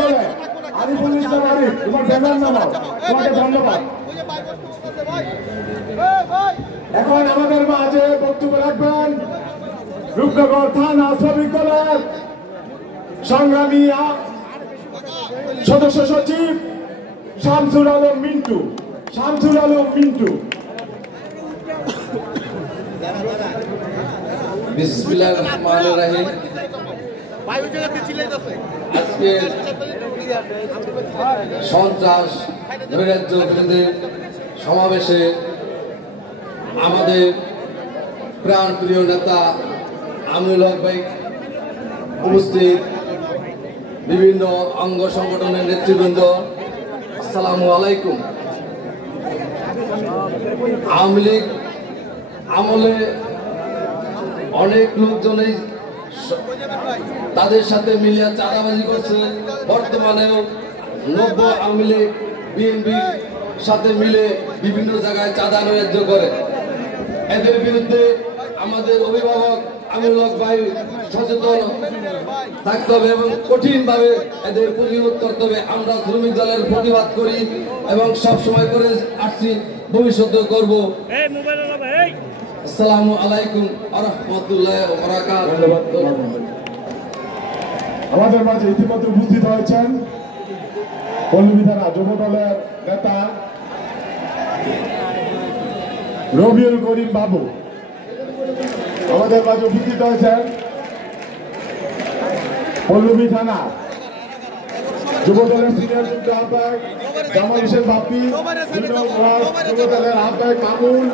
দলে আরিফুল ইসলাম আরিফ, তোমার ব্যানার নামাও, তোমাকে ধন্যবাদ। এখন আমাদের মাঝে বক্তব্য রাখবেন রূপনগর থানা শ্রমিক দলের সংগ্রামী সদস্য সচিব শামসুল আলম মিন্টু। শামসুল আলম মিন্টু। বিসমিল্লাহির রহমানির রহিম। আজকে সন্ত্রাস নৈরাজ্য বিরোধী সমাবেশে আমাদের প্রাণপ্রিয় নেতা আমিনুল হক ভাই উপস্থিত, বিভিন্ন অঙ্গ সংগঠনের নেতৃবৃন্দ, আসসালামু আলাইকুম। আওয়ামী লীগ আমলে অনেক লোকজনই তাদের সাথে মিলিয়ে চাঁদাবাজি করছে। বর্তমানেও নব্য আওয়ামী লীগ বিএনপির সাথে মিলে বিভিন্ন জায়গায় চাঁদা নৈরাজ্য করে। এদের বিরুদ্ধে আমাদের অভিভাবক আমিনুল হক ভাই সচেতন থাকতে হবে এবং কঠিনভাবে এদের প্রতিরোধ করতে হবে। আমরা শ্রমিক দলের প্রতিবাদ করি এবং সবসময় করে আসছি, ভবিষ্যতেও করব। আসসালামু আলাইকুম ওয়া রাহমাতুল্লাহি ওয়া বারাকাতুহু। আমাদের মাঝে ইতিমধ্যে উপস্থিত হয়েছেন পল্লবী থানা যুব দলের নেতা রবিউল করিম বাবু। আমাদের মাঝে উপস্থিত হয়েছেন পল্লবী থানা যুব দলের সিনিয়র যুগ্ম আহ্বায়ক জামাল হোসেন বাপ্পি, যুব দলের আহ্বায়ক মামুন,